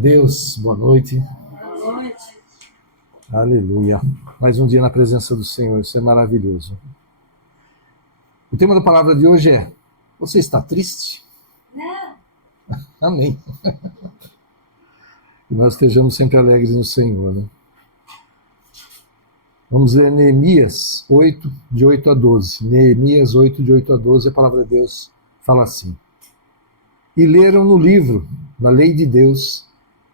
Deus, boa noite. Boa noite. Aleluia. Mais um dia na presença do Senhor, isso é maravilhoso. O tema da palavra de hoje é: você está triste? Não. Amém. Que nós estejamos sempre alegres no Senhor, né? Vamos ler Neemias 8, de 8 a 12. Neemias 8, de 8 a 12, a palavra de Deus fala assim: E leram no livro, na lei de Deus,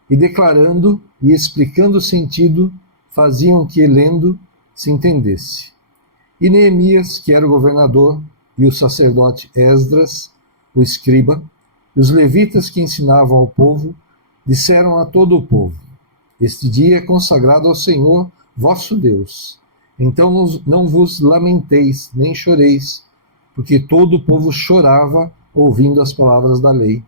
e declarando e explicando o sentido, faziam que, lendo, se entendesse. E Neemias, que era o governador, e o sacerdote Esdras, o escriba, e os levitas que ensinavam ao povo, disseram a todo o povo: Este dia é consagrado ao Senhor, vosso Deus. Então não vos lamenteis, nem choreis, porque todo o povo chorava ouvindo as palavras da lei.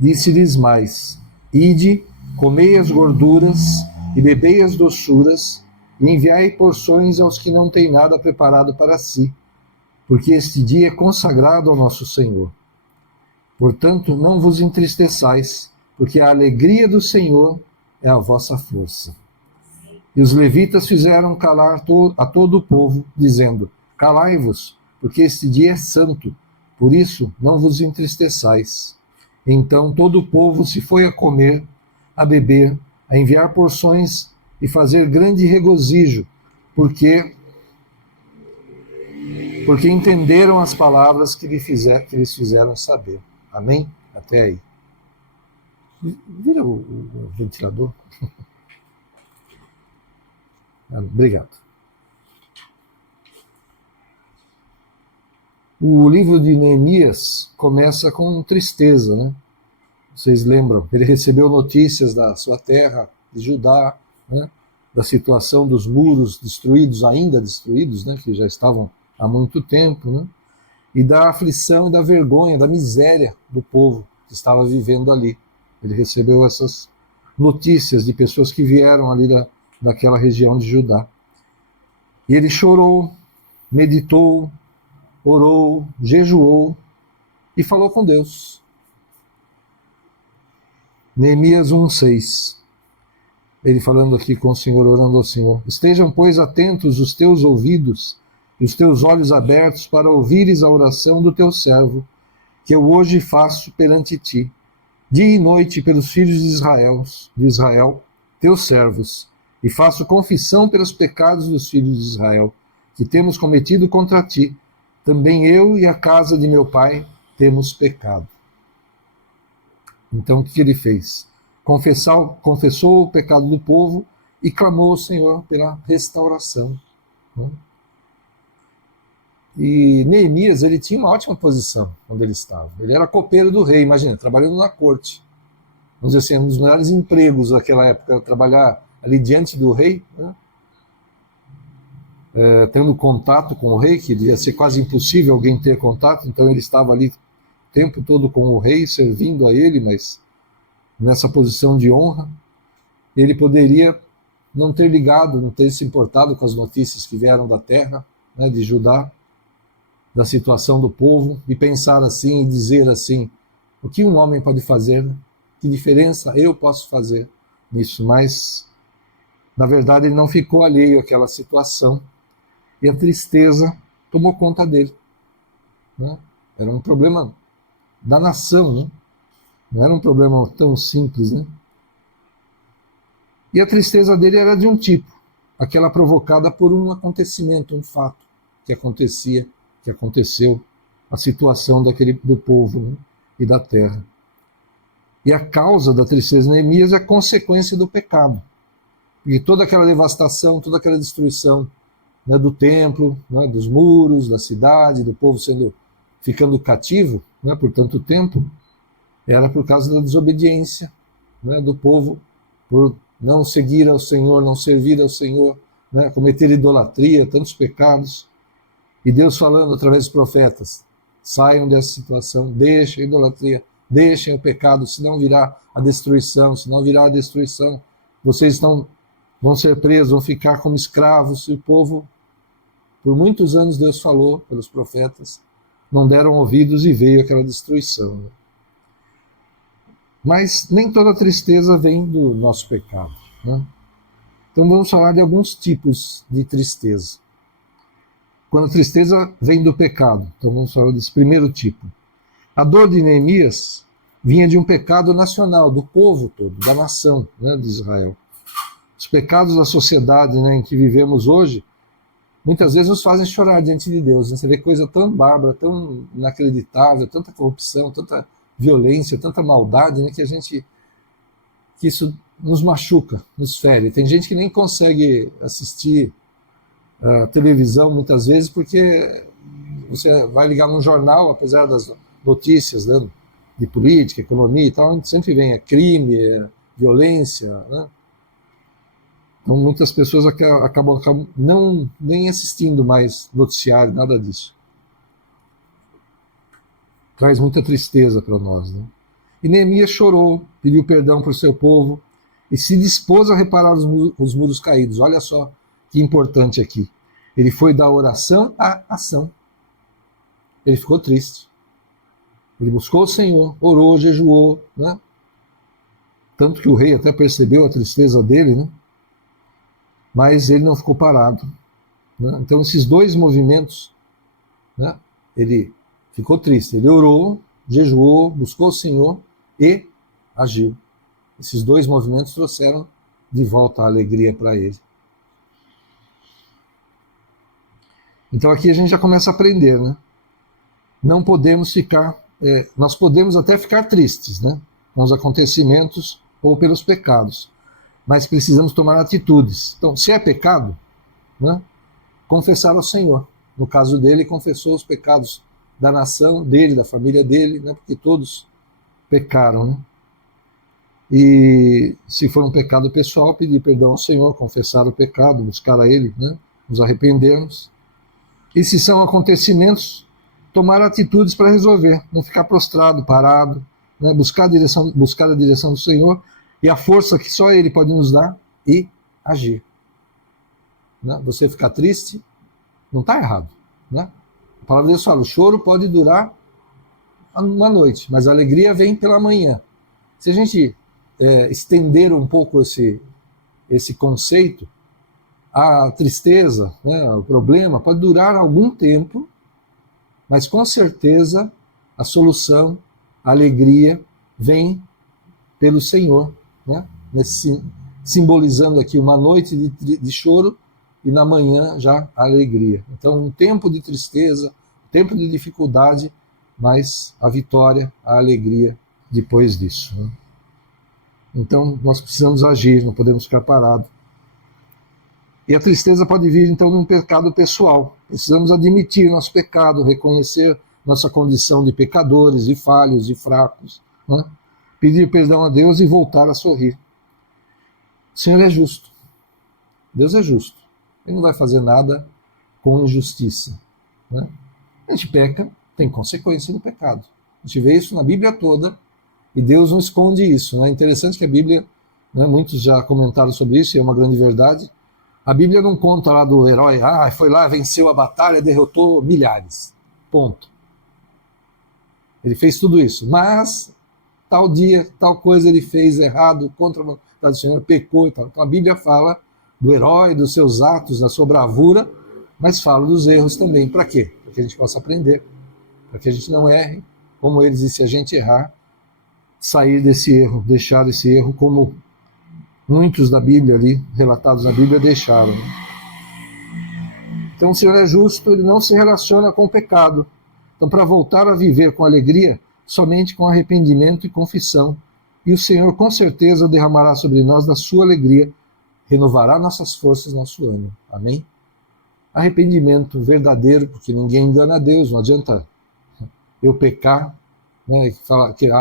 Disse-lhes mais: Ide, comei as gorduras e bebei as doçuras, e enviai porções aos que não têm nada preparado para si, porque este dia é consagrado ao nosso Senhor. Portanto, não vos entristeçais, porque a alegria do Senhor é a vossa força. E os levitas fizeram calar a todo o povo, dizendo: Calai-vos, porque este dia é santo, por isso não vos entristeçais. Então todo o povo se foi a comer, a beber, a enviar porções e fazer grande regozijo, porque entenderam as palavras que lhes fizeram saber. Amém? Até aí. Vira o ventilador. Obrigado. O livro de Neemias começa com tristeza, né? Vocês lembram? Ele recebeu notícias da sua terra, de Judá, né? Da situação dos muros destruídos, ainda destruídos, né? Que já estavam há muito tempo, né? E da aflição, da vergonha, da miséria do povo que estava vivendo ali. Ele recebeu essas notícias de pessoas que vieram ali daquela região de Judá. E ele chorou, meditou, orou, jejuou e falou com Deus. Neemias 1:6. Ele falando aqui com o Senhor, orando ao Senhor: Estejam, pois, atentos os teus ouvidos e os teus olhos abertos para ouvires a oração do teu servo, que eu hoje faço perante ti, dia e noite pelos filhos de Israel, teus servos, e faço confissão pelos pecados dos filhos de Israel, que temos cometido contra ti. Também eu e a casa de meu pai temos pecado. Então o que ele fez? Confessou o pecado do povo e clamou ao Senhor pela restauração. E Neemias, ele tinha uma ótima posição onde ele estava. Ele era copeiro do rei, imagina, trabalhando na corte. Vamos dizer assim, um dos melhores empregos daquela época, trabalhar ali diante do rei, né? Tendo contato com o rei, que ia ser quase impossível alguém ter contato, então ele estava ali o tempo todo com o rei, servindo a ele, mas nessa posição de honra. Ele poderia não ter ligado, não ter se importado com as notícias que vieram da terra, né, de Judá, da situação do povo, e pensar assim e dizer assim: o que um homem pode fazer? Né? Que diferença eu posso fazer nisso? Mas, na verdade, ele não ficou alheio àquela situação, e a tristeza tomou conta dele. Né? Era um problema da nação, né? Não era um problema tão simples, né? E a tristeza dele era de um tipo, aquela provocada por um acontecimento, um fato que aconteceu, a situação do povo, né? E da terra. E a causa da tristeza de Neemias é a consequência do pecado. E toda aquela devastação, toda aquela destruição, né, do templo, né, dos muros, da cidade, do povo ficando cativo, né, por tanto tempo, era por causa da desobediência, né, do povo, por não seguir ao Senhor, não servir ao Senhor, né, cometer idolatria, tantos pecados. E Deus falando através dos profetas: saiam dessa situação, deixem a idolatria, deixem o pecado, senão virá a destruição, vocês vão ser presos, vão ficar como escravos. E o povo, por muitos anos Deus falou pelos profetas, não deram ouvidos e veio aquela destruição. Mas nem toda tristeza vem do nosso pecado, né? Então vamos falar de alguns tipos de tristeza. Quando a tristeza vem do pecado, então vamos falar desse primeiro tipo. A dor de Neemias vinha de um pecado nacional, do povo todo, da nação, né, de Israel. Os pecados da sociedade, né, em que vivemos hoje, muitas vezes nos fazem chorar diante de Deus. Você vê coisa tão bárbara, tão inacreditável, tanta corrupção, tanta violência, tanta maldade, né, que isso nos machuca, nos fere. Tem gente que nem consegue assistir a televisão muitas vezes porque você vai ligar num jornal, apesar das notícias, né, de política, economia e tal, sempre vem crime, violência, né? Então muitas pessoas acabam não nem assistindo mais noticiário, nada disso. Traz muita tristeza para nós, né? E Neemias chorou, pediu perdão para o seu povo e se dispôs a reparar os muros caídos. Olha só que importante aqui. Ele foi da oração à ação. Ele ficou triste. Ele buscou o Senhor, orou, jejuou, né? Tanto que o rei até percebeu a tristeza dele, né? Mas ele não ficou parado, né? Então esses dois movimentos, né? Ele ficou triste, ele orou, jejuou, buscou o Senhor e agiu. Esses dois movimentos trouxeram de volta a alegria para ele. Então aqui a gente já começa a aprender, né? Não podemos ficar, nós podemos até ficar tristes, né, com os acontecimentos ou pelos pecados, mas precisamos tomar atitudes. Então, se é pecado, né, confessar ao Senhor. No caso dele, confessou os pecados da nação dele, da família dele, né, porque todos pecaram, né? E se for um pecado pessoal, pedir perdão ao Senhor, confessar o pecado, buscar a Ele, né, nos arrependermos. E se são acontecimentos, tomar atitudes para resolver, não ficar prostrado, parado, né? buscar a direção do Senhor e a força que só Ele pode nos dar e agir. Né? Você ficar triste, não está errado. Né? A palavra de Deus fala, o choro pode durar uma noite, mas a alegria vem pela manhã. Se a gente estender um pouco esse conceito, a tristeza, né, o problema pode durar algum tempo, mas com certeza a solução, a alegria vem pelo Senhor, né? Simbolizando aqui uma noite de choro e na manhã já a alegria. Então um tempo de tristeza, um tempo de dificuldade, mas a vitória, a alegria depois disso. Né? Então nós precisamos agir, não podemos ficar parados. E a tristeza pode vir, então, de um pecado pessoal. Precisamos admitir nosso pecado, reconhecer nossa condição de pecadores, de falhos, de fracos. Né? Pedir perdão a Deus e voltar a sorrir. O Senhor é justo. Deus é justo. Ele não vai fazer nada com injustiça. Né? A gente peca, tem consequência do pecado. A gente vê isso na Bíblia toda e Deus não esconde isso. Né? É interessante que a Bíblia, né, muitos já comentaram sobre isso, e é uma grande verdade. A Bíblia não conta lá do herói, foi lá, venceu a batalha, derrotou milhares. Ponto. Ele fez tudo isso. Mas, tal dia, tal coisa ele fez errado, contra a vontade do Senhor, pecou e tal. Então a Bíblia fala do herói, dos seus atos, da sua bravura, mas fala dos erros também. Para quê? Para que a gente possa aprender. Para que a gente não erre, como eles, e se a gente errar, sair desse erro, deixar esse erro como muitos da Bíblia ali, relatados na Bíblia, deixaram. Então o Senhor é justo, Ele não se relaciona com o pecado. Então para voltar a viver com alegria, somente com arrependimento e confissão. E o Senhor com certeza derramará sobre nós da sua alegria, renovará nossas forças, nosso ânimo. Amém? Arrependimento verdadeiro, porque ninguém engana a Deus, não adianta eu pecar, né,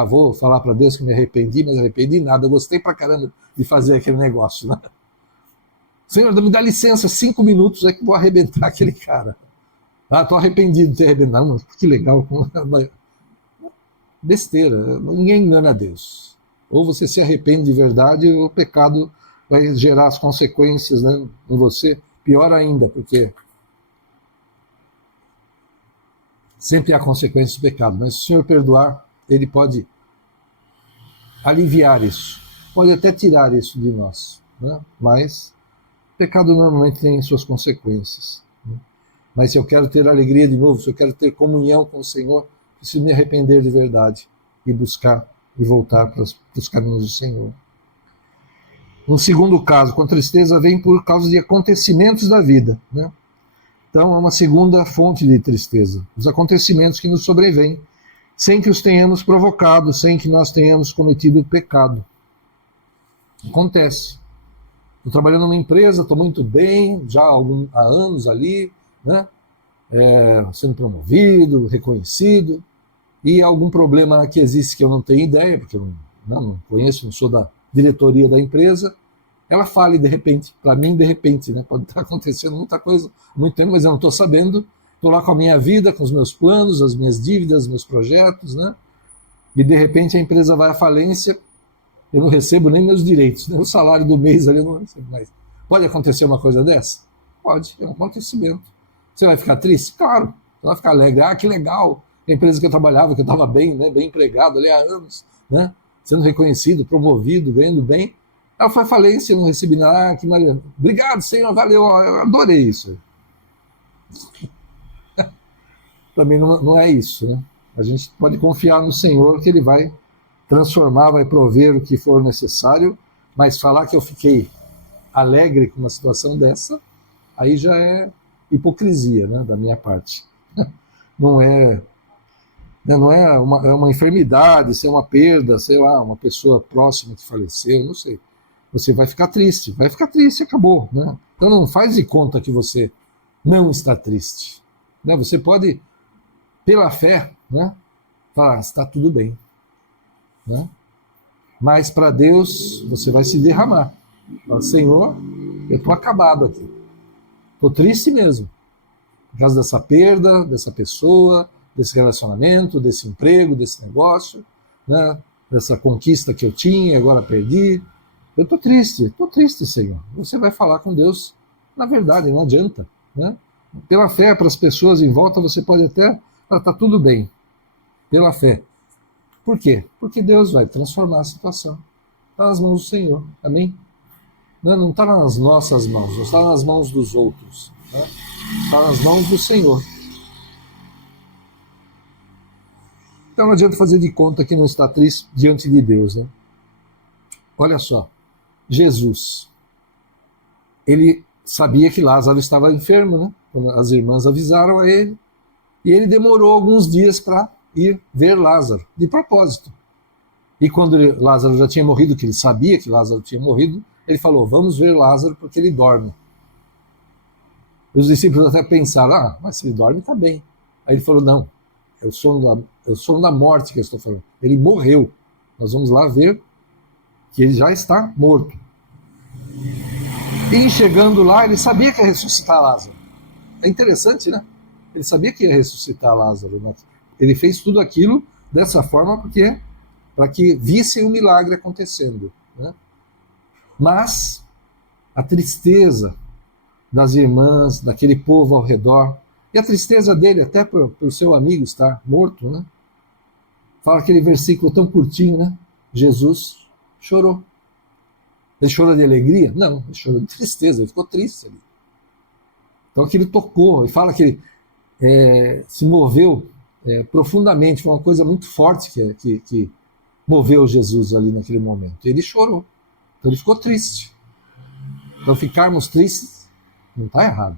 vou falar para Deus que me arrependi, mas arrependi nada, eu gostei pra caramba de fazer aquele negócio. Né? Senhor, me dá licença, 5 minutos é que vou arrebentar aquele cara. Estou arrependido de ter arrebentado. Não, que legal. Besteira, ninguém engana a Deus. Ou você se arrepende de verdade, ou o pecado vai gerar as consequências, né, em você. Pior ainda, porque sempre há consequências do pecado. Mas se o Senhor perdoar, Ele pode aliviar isso, pode até tirar isso de nós, né? Mas o pecado normalmente tem suas consequências, né? Mas se eu quero ter alegria de novo, se eu quero ter comunhão com o Senhor, preciso me arrepender de verdade e buscar e voltar para os caminhos do Senhor. Um segundo caso, com tristeza, vem por causa de acontecimentos da vida, né? Então é uma segunda fonte de tristeza, os acontecimentos que nos sobrevêm, sem que os tenhamos provocado, sem que nós tenhamos cometido pecado. Acontece. Estou trabalhando numa empresa, estou muito bem, já há anos ali, né? Sendo promovido, reconhecido, e algum problema que existe que eu não tenho ideia, porque eu não conheço, não sou da diretoria da empresa, ela fale de repente, para mim de repente, né? Pode estar acontecendo muita coisa há muito tempo, mas eu não estou sabendo, estou lá com a minha vida, com os meus planos, as minhas dívidas, meus projetos, né? E de repente a empresa vai à falência, eu não recebo nem meus direitos, nem o salário do mês ali eu não recebo mais. Pode acontecer uma coisa dessa? Pode, é um acontecimento. Você vai ficar triste? Claro, você vai ficar alegre. Ah, que legal, a empresa que eu trabalhava, que eu estava bem, né, bem empregado ali há anos, né, sendo reconhecido, promovido, ganhando bem, ela foi à falência, eu não recebi nada. Ah, que maravilha. Obrigado, Senhor, valeu, eu adorei isso. Também não é isso, né? A gente pode confiar no Senhor que Ele vai transformar, vai prover o que for necessário, mas falar que eu fiquei alegre com uma situação dessa, aí já é hipocrisia, né, da minha parte. Não é uma enfermidade, se é uma perda, sei lá, uma pessoa próxima que faleceu, não sei. Você vai ficar triste e acabou, né? Então não faz de conta que você não está triste, né? Você pode, pela fé, né, falar, está tudo bem, né? Mas para Deus você vai se derramar. Fala, Senhor, eu estou acabado aqui. Estou triste mesmo. Por causa dessa perda, dessa pessoa, desse relacionamento, desse emprego, desse negócio, né? Dessa conquista que eu tinha e agora perdi. Eu estou triste, Senhor. Você vai falar com Deus na verdade, não adianta, né? Pela fé, para as pessoas em volta, você pode até falar, está tudo bem. Pela fé. Por quê? Porque Deus vai transformar a situação. Está nas mãos do Senhor. Amém? Não está nas nossas mãos, não está nas mãos dos outros, né? Está nas mãos do Senhor. Então não adianta fazer de conta que não está triste diante de Deus, né? Olha só, Jesus, ele sabia que Lázaro estava enfermo, né? Quando as irmãs avisaram a ele, e ele demorou alguns dias para ir ver Lázaro, de propósito. E quando Lázaro já tinha morrido, que ele sabia que Lázaro tinha morrido, ele falou, vamos ver Lázaro porque ele dorme. Os discípulos até pensaram, mas se ele dorme, está bem. Aí ele falou, não, é o sono da morte que eu estou falando. Ele morreu. Nós vamos lá ver que ele já está morto. E chegando lá, ele sabia que ia ressuscitar Lázaro. É interessante, né? Ele sabia que ia ressuscitar Lázaro, né? Ele fez tudo aquilo dessa forma para que vissem o milagre acontecendo, né? Mas a tristeza das irmãs, daquele povo ao redor, e a tristeza dele até por seu amigo estar morto, né? Fala aquele versículo tão curtinho, né? Jesus chorou. Ele chorou de alegria? Não, ele chorou de tristeza, ele ficou triste ali. Então aquilo tocou, e fala que ele se moveu profundamente, foi uma coisa muito forte que moveu Jesus ali naquele momento. Ele chorou, então ele ficou triste. Então ficarmos tristes não está errado.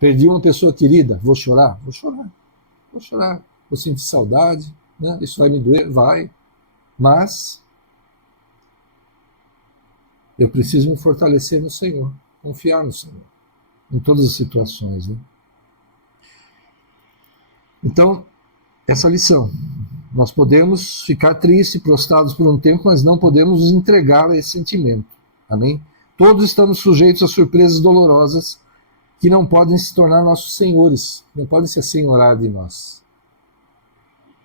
Perdi uma pessoa querida, vou chorar? Vou chorar, vou sentir saudade, né? Isso vai me doer? Vai, mas eu preciso me fortalecer no Senhor, confiar no Senhor, em todas as situações, né? Então, essa lição, nós podemos ficar tristes, prostrados por um tempo, mas não podemos nos entregar a esse sentimento, amém? Todos estamos sujeitos a surpresas dolorosas que não podem se tornar nossos senhores, não podem se assenhorar de nós.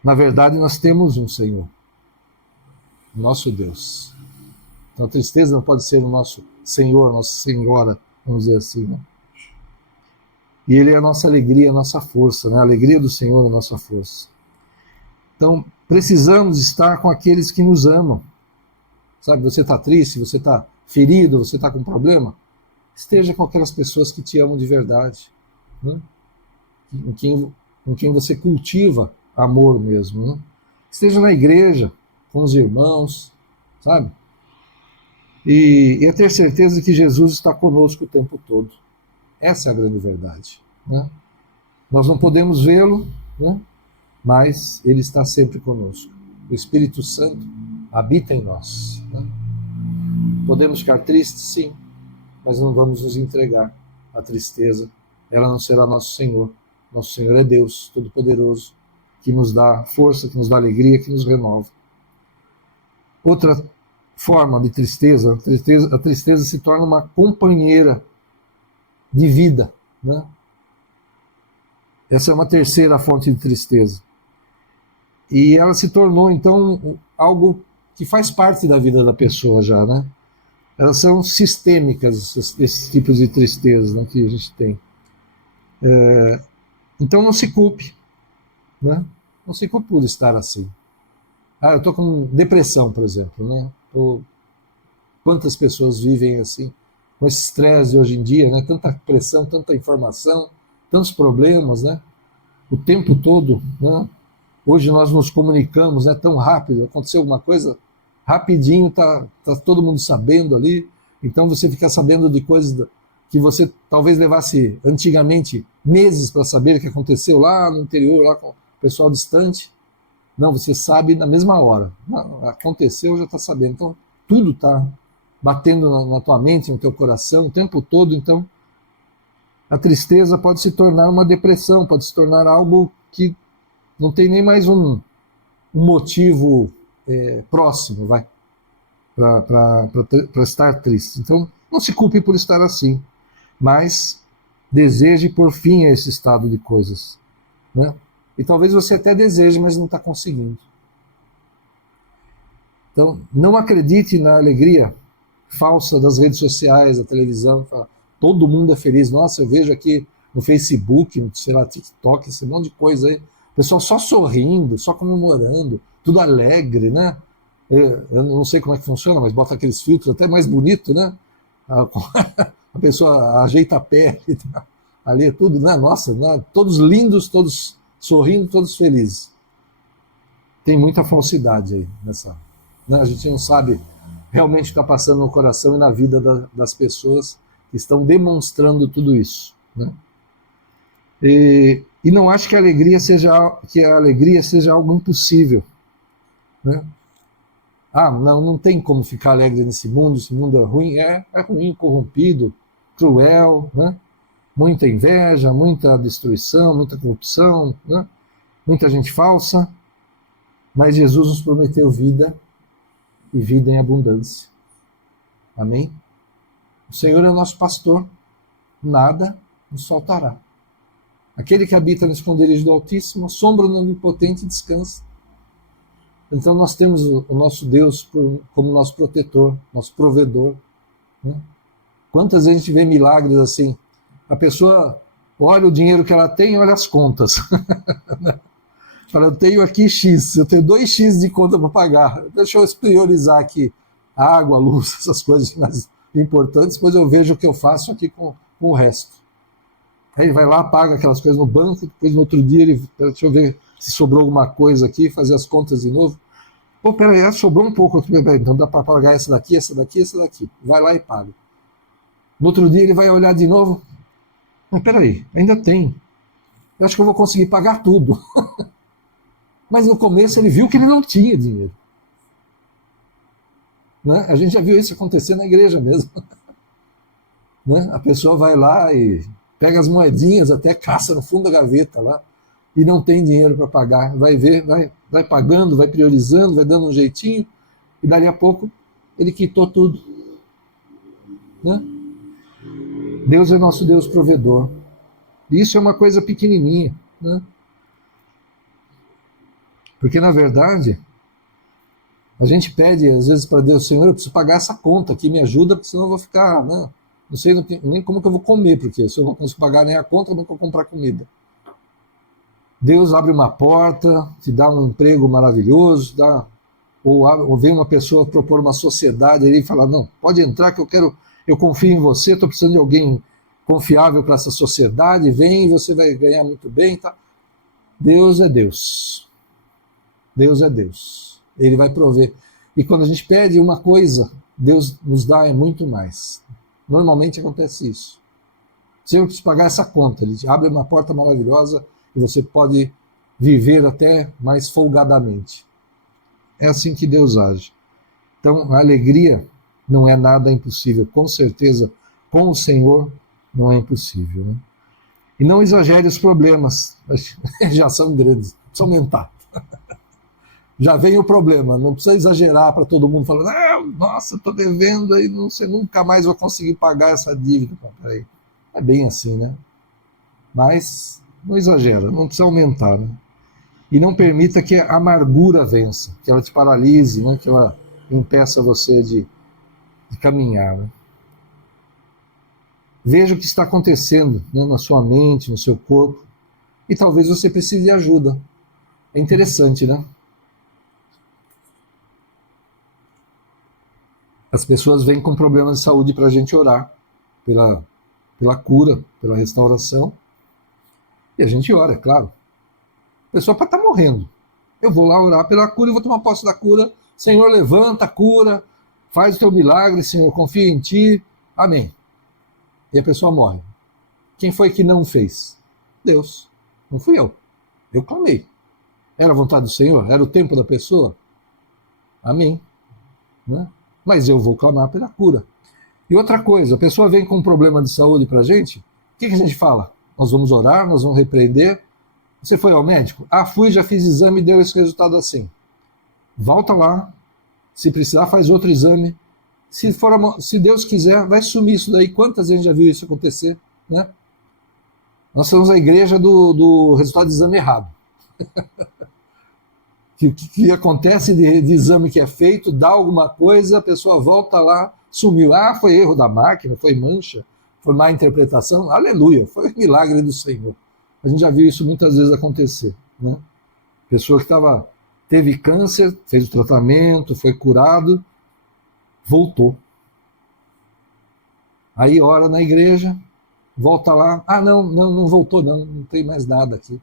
Na verdade, nós temos um Senhor, nosso Deus. Então a tristeza não pode ser o nosso Senhor, nossa Senhora, vamos dizer assim, né? Ele é a nossa alegria, a nossa força, né? A alegria do Senhor é a nossa força. Então, precisamos estar com aqueles que nos amam. Sabe, você está triste, você está ferido, você está com problema? Esteja com aquelas pessoas que te amam de verdade, né? Com quem você cultiva amor mesmo, né? Esteja na igreja, com os irmãos, sabe? E ter certeza de que Jesus está conosco o tempo todo. Essa é a grande verdade, né? Nós não podemos vê-lo, né? Mas ele está sempre conosco. O Espírito Santo habita em nós, né? Podemos ficar tristes, sim, mas não vamos nos entregar à tristeza. Ela não será nosso Senhor. Nosso Senhor é Deus Todo-Poderoso, que nos dá força, que nos dá alegria, que nos renova. Outra forma de tristeza, a tristeza se torna uma companheira de vida, né? Essa é uma terceira fonte de tristeza. E ela se tornou, então, algo que faz parte da vida da pessoa já, né? Elas são sistêmicas, esses tipos de tristeza, né, que a gente tem. Então não se culpe, né? Não se culpe por estar assim. Eu estou com depressão, por exemplo, né? Quantas pessoas vivem assim, com esse estresse de hoje em dia, né? Tanta pressão, tanta informação, tantos problemas, né? O tempo todo, né? Hoje nós nos comunicamos, né, tão rápido, aconteceu alguma coisa, rapidinho tá todo mundo sabendo ali, então você fica sabendo de coisas que você talvez levasse antigamente meses para saber o que aconteceu lá no interior, lá com o pessoal distante. Não, você sabe na mesma hora. Aconteceu, já está sabendo. Então, tudo está batendo na tua mente, no teu coração, o tempo todo. Então, a tristeza pode se tornar uma depressão, pode se tornar algo que não tem nem mais um motivo próximo, para estar triste. Então, não se culpe por estar assim, mas deseje por fim a esse estado de coisas, né? E talvez você até deseje, mas não está conseguindo. Então, não acredite na alegria falsa das redes sociais, da televisão. Todo mundo é feliz. Nossa, eu vejo aqui no Facebook, no, sei lá, TikTok, esse monte de coisa aí. O pessoal só sorrindo, só comemorando, tudo alegre, né? Eu não sei como é que funciona, mas bota aqueles filtros até mais bonito, né? A pessoa ajeita a pele, tá? Ali é tudo, né? Nossa, né? Todos lindos, todos sorrindo, todos felizes. Tem muita falsidade aí nessa, né? A gente não sabe realmente o que está passando no coração e na vida das pessoas que estão demonstrando tudo isso, né? E não acho que a alegria seja algo impossível, né? Não tem como ficar alegre nesse mundo, esse mundo é ruim, é ruim, corrompido, cruel, né? Muita inveja, muita destruição, muita corrupção, né? Muita gente falsa, mas Jesus nos prometeu vida e vida em abundância. Amém? O Senhor é o nosso pastor, nada nos faltará. Aquele que habita no esconderijo do Altíssimo, a sombra do Onipotente descansa. Então nós temos o nosso Deus como nosso protetor, nosso provedor, né? Quantas vezes a gente vê milagres assim? A pessoa olha o dinheiro que ela tem e olha as contas. Fala, eu tenho aqui X, eu tenho 2X de conta para pagar. Deixa eu priorizar aqui água, luz, essas coisas mais importantes, depois eu vejo o que eu faço aqui com o resto. Aí ele vai lá, paga aquelas coisas no banco, depois no outro dia deixa eu ver se sobrou alguma coisa aqui, fazer as contas de novo. Pô, peraí, sobrou um pouco aqui, então dá para pagar essa daqui, essa daqui, essa daqui. Vai lá e paga. No outro dia ele vai olhar de novo. Mas peraí, ainda tem. Eu acho que eu vou conseguir pagar tudo. Mas no começo ele viu que ele não tinha dinheiro. Né? A gente já viu isso acontecer na igreja mesmo. Né? A pessoa vai lá e pega as moedinhas, até caça no fundo da gaveta lá, e não tem dinheiro para pagar. Vai ver, vai pagando, vai priorizando, vai dando um jeitinho, e dali a pouco ele quitou tudo. Né? Deus é nosso Deus provedor. Isso é uma coisa pequenininha, né? Porque, na verdade, a gente pede, às vezes, para Deus, Senhor, eu preciso pagar essa conta aqui, me ajuda, porque senão eu vou ficar, né? Não sei nem como que eu vou comer, porque se eu não consigo pagar nem a conta, eu não vou comprar comida. Deus abre uma porta, te dá um emprego maravilhoso, ou vem uma pessoa propor uma sociedade e fala, não, pode entrar que eu confio em você, estou precisando de alguém confiável para essa sociedade, vem, você vai ganhar muito bem. Tá? Deus é Deus. Deus é Deus. Ele vai prover. E quando a gente pede uma coisa, Deus nos dá muito mais. Normalmente acontece isso. Se eu preciso pagar essa conta, ele abre uma porta maravilhosa e você pode viver até mais folgadamente. É assim que Deus age. Então, a alegria não é nada impossível. Com certeza, com o Senhor, não é impossível. Né? E não exagere os problemas. Já são grandes. Precisa aumentar. Já vem o problema. Não precisa exagerar para todo mundo falando, nossa, estou devendo, aí você nunca mais vai conseguir pagar essa dívida. Peraí. É bem assim, né? Mas não exagera, não precisa aumentar. Né? E não permita que a amargura vença, que ela te paralise, né? Que ela impeça você de caminhar. Né? Veja o que está acontecendo, né, na sua mente, no seu corpo, e talvez você precise de ajuda. É interessante, né? As pessoas vêm com problemas de saúde para a gente orar pela cura, pela restauração, e a gente ora, é claro. A pessoa pode estar morrendo. Eu vou lá orar pela cura e vou tomar posse da cura. Senhor, levanta a cura, faz o teu milagre, Senhor, confio em ti. Amém. E a pessoa morre. Quem foi que não fez? Deus. Não fui eu. Eu clamei. Era a vontade do Senhor? Era o tempo da pessoa? Amém. Né? Mas eu vou clamar pela cura. E outra coisa, a pessoa vem com um problema de saúde para a gente, o que a gente fala? Nós vamos orar, nós vamos repreender. Você foi ao médico? Fui, já fiz exame e deu esse resultado assim. Volta lá, se precisar faz outro exame. Se Deus quiser, vai sumir isso daí. Quantas vezes já viu isso acontecer? Né? Nós somos a igreja do resultado de exame errado. que acontece de exame que é feito, dá alguma coisa, a pessoa volta lá, sumiu. Foi erro da máquina, foi mancha, foi má interpretação. Aleluia, foi um milagre do Senhor. A gente já viu isso muitas vezes acontecer. Né? Pessoa que teve câncer, fez o tratamento, foi curado, voltou. Aí ora na igreja, volta lá, não voltou não tem mais nada aqui.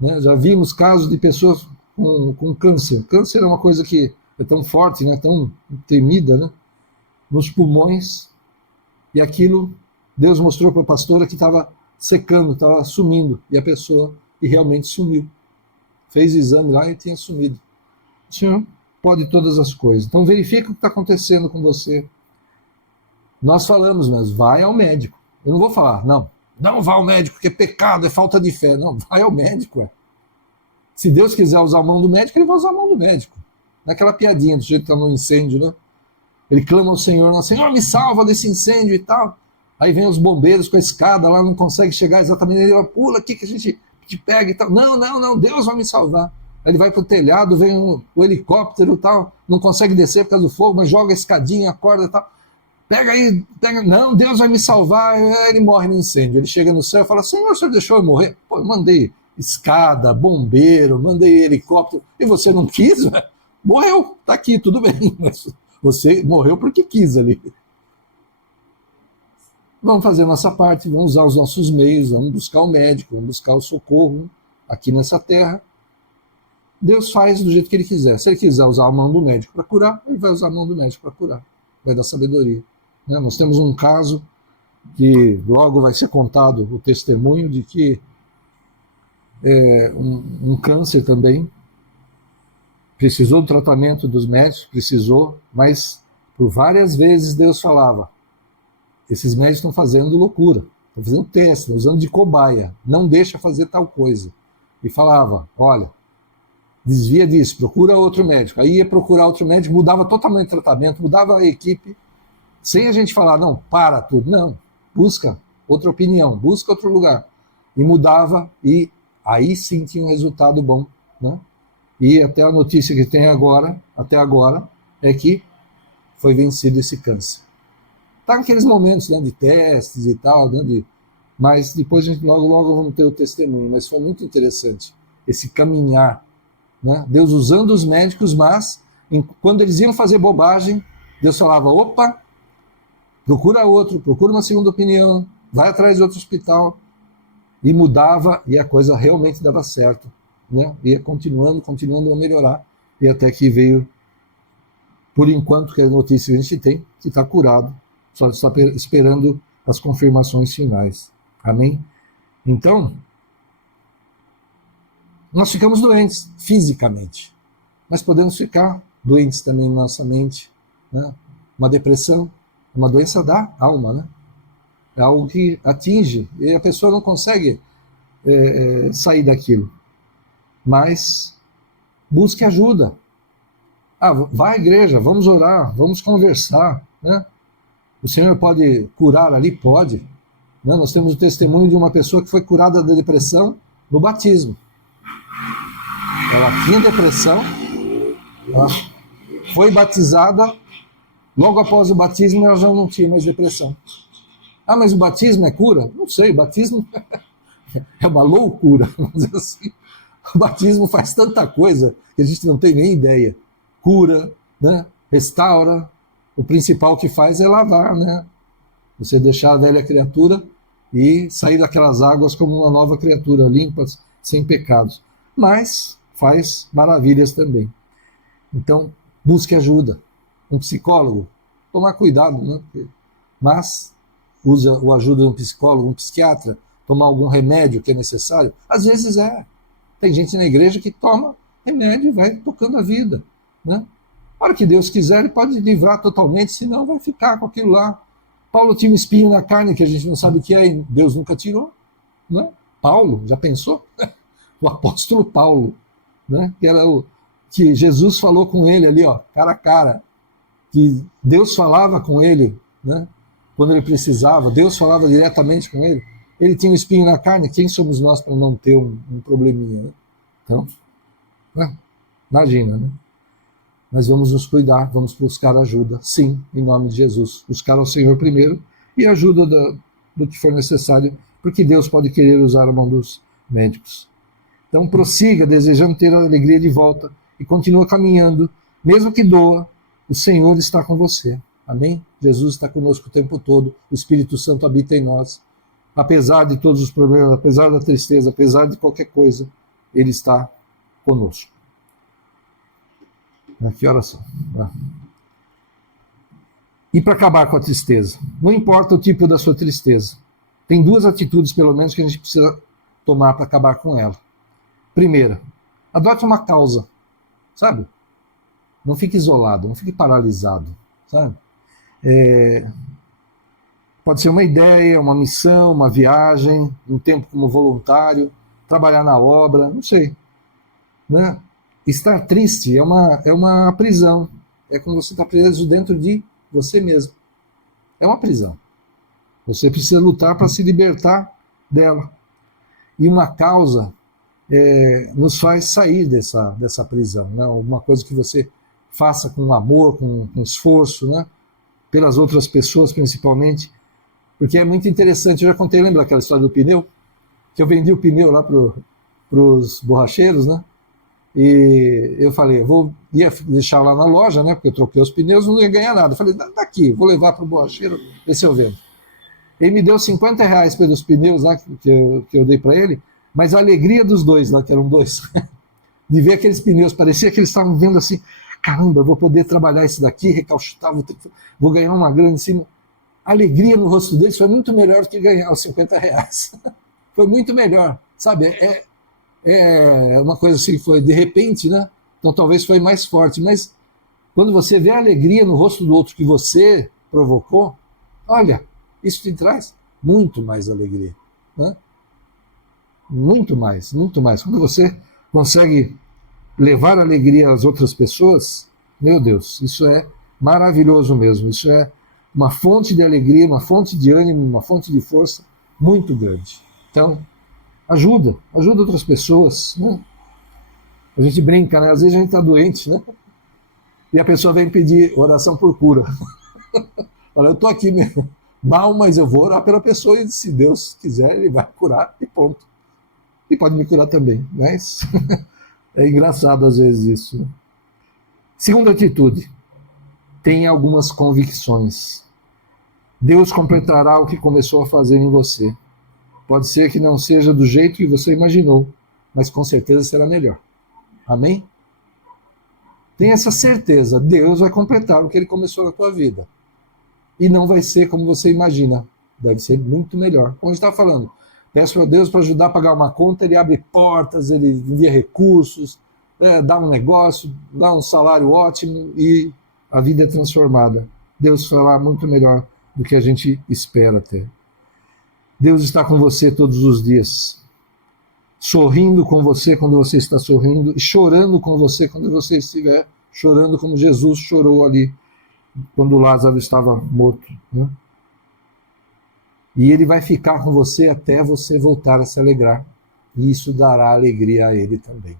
Né? Já vimos casos de pessoas com câncer. Câncer é uma coisa que é tão forte, né? Tão temida, né? Nos pulmões, e aquilo Deus mostrou para a pastora que estava secando, estava sumindo, e a pessoa realmente sumiu. Fez exame lá e tinha sumido. O Senhor pode todas as coisas. Então verifica o que está acontecendo com você. Nós falamos, mas vai ao médico. Eu não vou falar, não vá ao médico, porque é pecado, é falta de fé. Não, vai ao médico. Se Deus quiser usar a mão do médico, ele vai usar a mão do médico. Naquela piadinha do jeito que está no incêndio, né? Ele clama ao Senhor, Senhor, me salva desse incêndio e tal. Aí vem os bombeiros com a escada lá, não consegue chegar exatamente, ele pula aqui que a gente te pega e tal. Não, Deus vai me salvar. Aí ele vai pro telhado, vem o helicóptero e tal, não consegue descer por causa do fogo, mas joga a escadinha, acorda e tal. Pega, não, Deus vai me salvar. Aí ele morre no incêndio. Ele chega no céu e fala, Senhor, o Senhor deixou eu morrer? Pô, eu mandei escada, bombeiro, mandei helicóptero, e você não quis? Morreu, tá aqui, tudo bem, mas você morreu porque quis ali. Vamos fazer a nossa parte, vamos usar os nossos meios, vamos buscar o médico, vamos buscar o socorro aqui nessa terra. Deus faz do jeito que ele quiser. Se ele quiser usar a mão do médico para curar, ele vai usar a mão do médico para curar. Vai dar sabedoria. Né? Nós temos um caso que logo vai ser contado o testemunho de que um câncer também precisou do tratamento dos médicos, precisou, mas por várias vezes Deus falava, esses médicos estão fazendo loucura, estão fazendo teste, estão usando de cobaia, não deixa fazer tal coisa. E falava, olha, desvia disso, procura outro médico. Aí ia procurar outro médico, mudava totalmente o tratamento, mudava a equipe, sem a gente falar, não, para tudo, não, busca outra opinião, busca outro lugar. E mudava, e aí sim tinha um resultado bom. Né? E até a notícia que tem até agora, é que foi vencido esse câncer. Está naqueles momentos, né, de testes e tal, né, Mas depois a gente logo vamos ter o testemunho. Mas foi muito interessante esse caminhar, né? Deus usando os médicos, mas quando eles iam fazer bobagem, Deus falava, opa, procura outro, procura uma segunda opinião, vai atrás de outro hospital. E mudava, e a coisa realmente dava certo, né? Ia continuando a melhorar, e até que veio, por enquanto, que a notícia que a gente tem, que está curado, só está esperando as confirmações finais. Amém? Então, nós ficamos doentes fisicamente, mas podemos ficar doentes também na nossa mente, né? Uma depressão, uma doença da alma, né? É algo que atinge e a pessoa não consegue sair daquilo. Mas busque ajuda. Vá à igreja, vamos orar, vamos conversar, né? O Senhor pode curar ali? Pode. Né? Nós temos o testemunho de uma pessoa que foi curada da depressão no batismo. Ela tinha depressão, ela foi batizada, logo após o batismo ela já não tinha mais depressão. Mas o batismo é cura? Não sei, o batismo é uma loucura, vamos dizer assim. O batismo faz tanta coisa que a gente não tem nem ideia. Cura, né? Restaura. O principal que faz é lavar, né? Você deixar a velha criatura e sair daquelas águas como uma nova criatura, limpas, sem pecados. Mas faz maravilhas também. Então, busque ajuda. Um psicólogo, tomar cuidado, né? Mas usa a ajuda de um psicólogo, um psiquiatra, tomar algum remédio que é necessário. Às vezes tem gente na igreja que toma remédio e vai tocando a vida, né? A hora que Deus quiser, ele pode livrar totalmente, senão vai ficar com aquilo lá. Paulo tinha um espinho na carne que a gente não sabe o que é e Deus nunca tirou, né? Paulo, já pensou? O apóstolo Paulo, né? Que Jesus falou com ele ali, ó, cara a cara, que Deus falava com ele, né? Quando ele precisava, Deus falava diretamente com ele. Ele tinha um espinho na carne, quem somos nós para não ter um probleminha, né? Então, imagina, né? Mas vamos nos cuidar, vamos buscar ajuda, sim, em nome de Jesus. Buscar ao Senhor primeiro e ajuda do que for necessário, porque Deus pode querer usar a mão dos médicos. Então prossiga, desejando ter a alegria de volta e continua caminhando, mesmo que doa, o Senhor está com você. Amém? Jesus está conosco o tempo todo, o Espírito Santo habita em nós. Apesar de todos os problemas, apesar da tristeza, apesar de qualquer coisa, Ele está conosco. Que horas são? E para acabar com a tristeza, não importa o tipo da sua tristeza, tem duas atitudes, pelo menos, que a gente precisa tomar para acabar com ela. Primeira, adote uma causa, sabe? Não fique isolado, não fique paralisado, sabe? Pode ser uma ideia, uma missão, uma viagem, um tempo como voluntário, trabalhar na obra, não sei, né? Estar triste é uma prisão. É como você está preso dentro de você mesmo. É uma prisão. Você precisa lutar para se libertar dela. E uma causa nos faz sair dessa prisão. Né? Alguma coisa que você faça com amor, com esforço, né? Pelas outras pessoas principalmente. Porque é muito interessante. Eu já contei, lembra daquela história do pneu? Que eu vendi o pneu lá para os borracheiros, né? E eu falei, ia deixar lá na loja, né? Porque eu troquei os pneus, não ia ganhar nada. Eu falei, daqui, vou levar para o borracheiro, ver se eu vendo. Ele me deu R$50 pelos pneus lá que eu dei para ele, mas a alegria dos dois lá, que eram dois, de ver aqueles pneus, parecia que eles estavam vendo assim, caramba, eu vou poder trabalhar isso daqui, recalchutar, vou ganhar uma grana em cima. A alegria no rosto deles foi muito melhor do que ganhar os R$50. Foi muito melhor, sabe? É uma coisa assim, foi de repente, né? Então talvez foi mais forte, mas quando você vê a alegria no rosto do outro que você provocou, olha, isso te traz muito mais alegria, né? Muito mais, muito mais. Quando você consegue levar alegria às outras pessoas, meu Deus, isso é maravilhoso mesmo, isso é uma fonte de alegria, uma fonte de ânimo, uma fonte de força muito grande. Então, ajuda outras pessoas, né? A gente brinca, né? Às vezes a gente está doente, né? E a pessoa vem pedir oração por cura. Olha, eu estou aqui mesmo, mal, mas eu vou orar pela pessoa e se Deus quiser, ele vai curar e ponto. E pode me curar também, mas é engraçado às vezes isso. Né? Segunda atitude, tenha algumas convicções. Deus completará o que começou a fazer em você. Pode ser que não seja do jeito que você imaginou, mas com certeza será melhor. Amém? Tenha essa certeza, Deus vai completar o que ele começou na tua vida. E não vai ser como você imagina. Deve ser muito melhor. Como a gente está falando, peço a Deus para ajudar a pagar uma conta, ele abre portas, ele envia recursos, dá um negócio, dá um salário ótimo e a vida é transformada. Deus fará muito melhor do que a gente espera ter. Deus está com você todos os dias, sorrindo com você quando você está sorrindo e chorando com você quando você estiver chorando, como Jesus chorou ali quando Lázaro estava morto. Né? E ele vai ficar com você até você voltar a se alegrar. E isso dará alegria a ele também.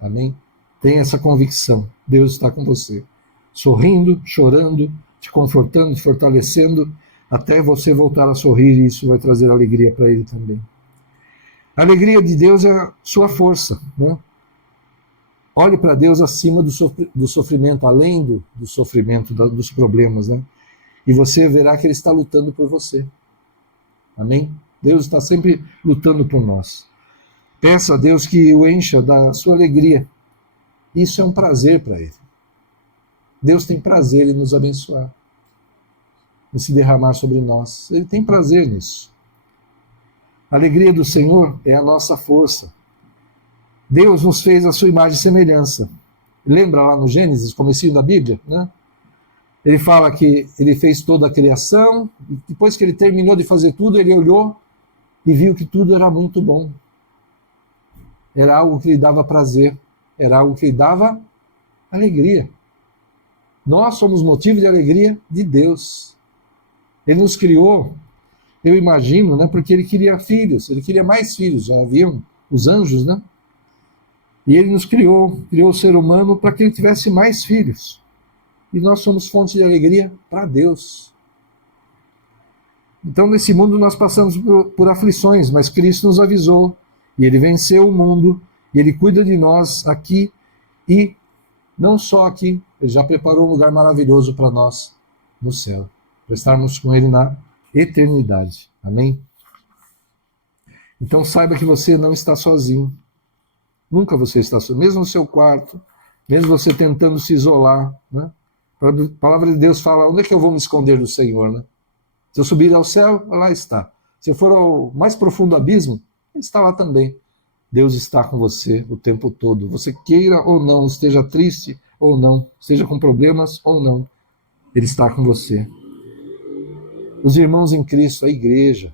Amém? Tenha essa convicção. Deus está com você. Sorrindo, chorando, te confortando, te fortalecendo, até você voltar a sorrir, e isso vai trazer alegria para ele também. A alegria de Deus é a sua força. Né? Olhe para Deus acima do sofrimento, além do sofrimento, dos problemas. Né? E você verá que ele está lutando por você. Amém? Deus está sempre lutando por nós. Peça a Deus que o encha da sua alegria. Isso é um prazer para ele. Deus tem prazer em nos abençoar, em se derramar sobre nós. Ele tem prazer nisso. A alegria do Senhor é a nossa força. Deus nos fez a sua imagem e semelhança. Lembra lá no Gênesis, comecinho da Bíblia, né? Ele fala que ele fez toda a criação, e depois que ele terminou de fazer tudo, ele olhou e viu que tudo era muito bom. Era algo que lhe dava prazer, era algo que lhe dava alegria. Nós somos motivo de alegria de Deus. Ele nos criou, eu imagino, né, porque ele queria filhos, ele queria mais filhos, já haviam os anjos, né? E ele nos criou o ser humano para que ele tivesse mais filhos. E nós somos fonte de alegria para Deus. Então, nesse mundo nós passamos por aflições, mas Cristo nos avisou, e ele venceu o mundo, e ele cuida de nós aqui, e não só aqui, ele já preparou um lugar maravilhoso para nós no céu, para estarmos com ele na eternidade. Amém? Então saiba que você não está sozinho. Nunca você está sozinho, mesmo no seu quarto, mesmo você tentando se isolar, né? A palavra de Deus fala, onde é que eu vou me esconder do Senhor? Né? Se eu subir ao céu, lá está. Se eu for ao mais profundo abismo, ele está lá também. Deus está com você o tempo todo. Você queira ou não, esteja triste ou não, esteja com problemas ou não, ele está com você. Os irmãos em Cristo, a igreja,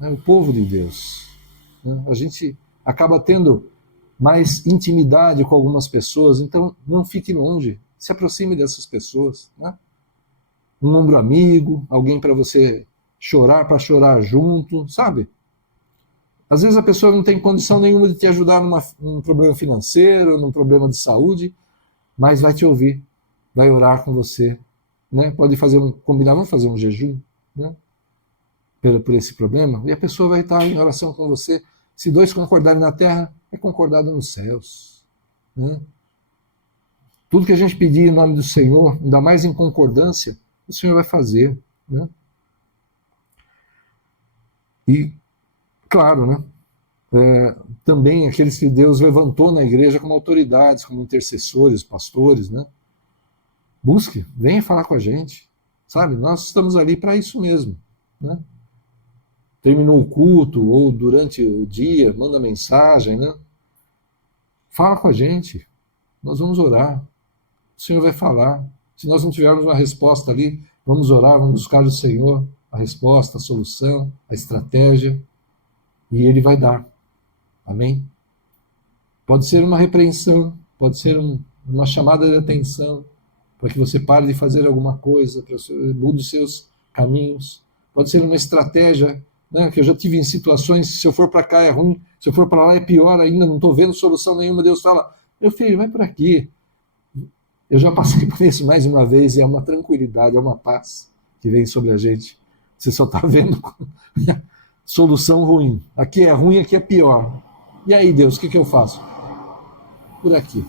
né? O povo de Deus. Né? A gente acaba tendo mais intimidade com algumas pessoas, então não fique longe. Se aproxime dessas pessoas, né? Um ombro amigo, alguém para você chorar, para chorar junto, sabe? Às vezes a pessoa não tem condição nenhuma de te ajudar num problema financeiro, num problema de saúde, mas vai te ouvir, vai orar com você, né? Pode combinar, vamos fazer um jejum, né? Por esse problema, e a pessoa vai estar em oração com você. Se dois concordarem na terra, é concordado nos céus, né? Tudo que a gente pedir em nome do Senhor, ainda mais em concordância, o Senhor vai fazer. Né? E, claro, né? Também aqueles que Deus levantou na igreja como autoridades, como intercessores, pastores, né? Busque, venha falar com a gente. Sabe? Nós estamos ali para isso mesmo. Né? Terminou o culto ou durante o dia, manda mensagem. Né? Fala com a gente. Nós vamos orar. O Senhor vai falar. Se nós não tivermos uma resposta ali, vamos orar, vamos buscar do Senhor a resposta, a solução, a estratégia, e Ele vai dar. Amém? Pode ser uma repreensão, pode ser uma chamada de atenção, para que você pare de fazer alguma coisa, para que você mude os seus caminhos. Pode ser uma estratégia, né, que eu já tive em situações, se eu for para cá é ruim, se eu for para lá é pior ainda, não estou vendo solução nenhuma. Deus fala, meu filho, vai por aqui. Eu já passei por isso mais uma vez, e é uma tranquilidade, é uma paz que vem sobre a gente. Você só está vendo solução ruim. Aqui é ruim, aqui é pior. E aí, Deus, o que eu faço? Por aqui.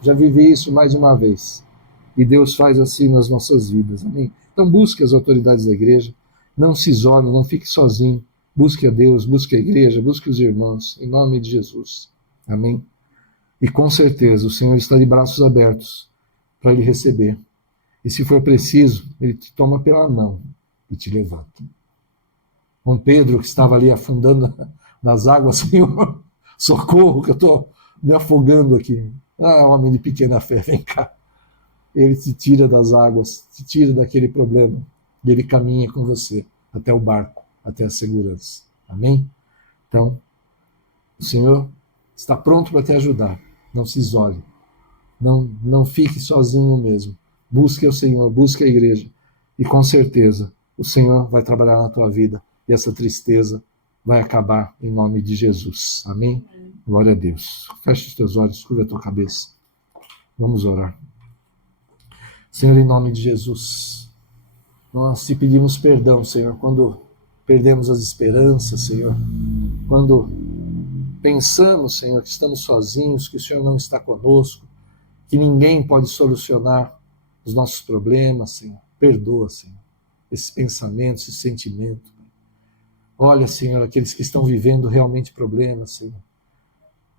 Já vivi isso mais de uma vez. E Deus faz assim nas nossas vidas. Amém? Então busque as autoridades da igreja. Não se isole, não fique sozinho. Busque a Deus, busque a igreja, busque os irmãos. Em nome de Jesus. Amém? E com certeza o Senhor está de braços abertos para lhe receber. E se for preciso, Ele te toma pela mão e te levanta. Com Pedro, que estava ali afundando nas águas, Senhor, socorro, que eu estou me afogando aqui. Ah, homem de pequena fé, vem cá. Ele te tira das águas, te tira daquele problema. E Ele caminha com você até o barco, até a segurança. Amém? Então, o Senhor está pronto para te ajudar. Não se isole. Não fique sozinho mesmo. Busque o Senhor, busque a igreja. E com certeza o Senhor vai trabalhar na tua vida. E essa tristeza vai acabar em nome de Jesus. Amém? Glória a Deus. Feche os teus olhos, curva a tua cabeça. Vamos orar. Senhor, em nome de Jesus, nós te pedimos perdão, Senhor, quando perdemos as esperanças, Senhor. Quando pensamos, Senhor, que estamos sozinhos, que o Senhor não está conosco, que ninguém pode solucionar os nossos problemas, Senhor. Perdoa, Senhor, esse pensamento, esse sentimento. Olha, Senhor, aqueles que estão vivendo realmente problemas, Senhor.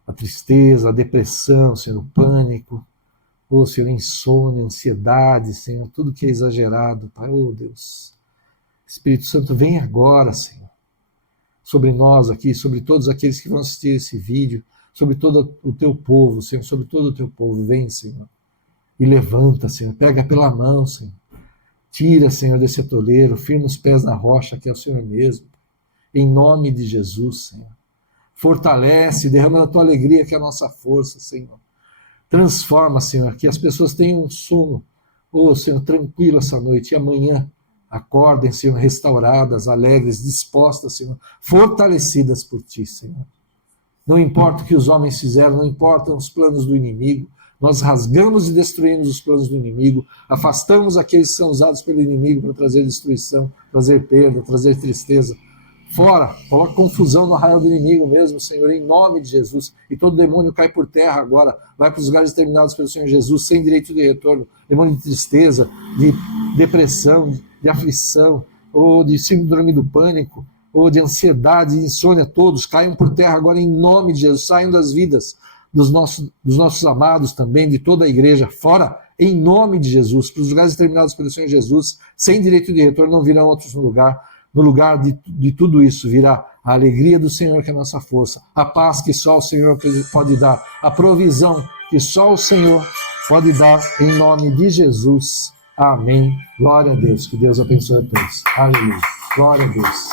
A tristeza, a depressão, Senhor, o pânico, oh, Senhor, insônia, ansiedade, Senhor, tudo que é exagerado, Pai, oh, Deus. Espírito Santo, vem agora, Senhor, sobre nós aqui, sobre todos aqueles que vão assistir esse vídeo, sobre todo o teu povo, Senhor, sobre todo o teu povo, vem, Senhor, e levanta, Senhor, pega pela mão, Senhor, tira, Senhor, desse atoleiro, firma os pés na rocha, que é o Senhor mesmo, em nome de Jesus, Senhor, fortalece, derrama a tua alegria, que é a nossa força, Senhor, transforma, Senhor, que as pessoas tenham um sono, oh, Senhor, tranquilo essa noite, e amanhã acordem, Senhor, restauradas, alegres, dispostas, Senhor, fortalecidas por Ti, Senhor. Não importa o que os homens fizeram, não importam os planos do inimigo, nós rasgamos e destruímos os planos do inimigo, afastamos aqueles que são usados pelo inimigo para trazer destruição, trazer perda, trazer tristeza. Fora, coloca confusão no arraial do inimigo mesmo, Senhor, em nome de Jesus. E todo demônio cai por terra agora, vai para os lugares determinados pelo Senhor Jesus, sem direito de retorno. Demônio de tristeza, de depressão, de aflição, ou de síndrome do pânico, ou de ansiedade, de insônia, todos caiam por terra agora em nome de Jesus, saiam das vidas dos nossos amados também, de toda a igreja, fora, em nome de Jesus, para os lugares determinados pelo Senhor Jesus, sem direito de retorno, não virão outros no lugar. No lugar de tudo isso virá a alegria do Senhor, que é a nossa força, a paz que só o Senhor pode dar, a provisão que só o Senhor pode dar, em nome de Jesus. Amém. Glória a Deus. Que Deus abençoe a todos. Aleluia. Glória a Deus.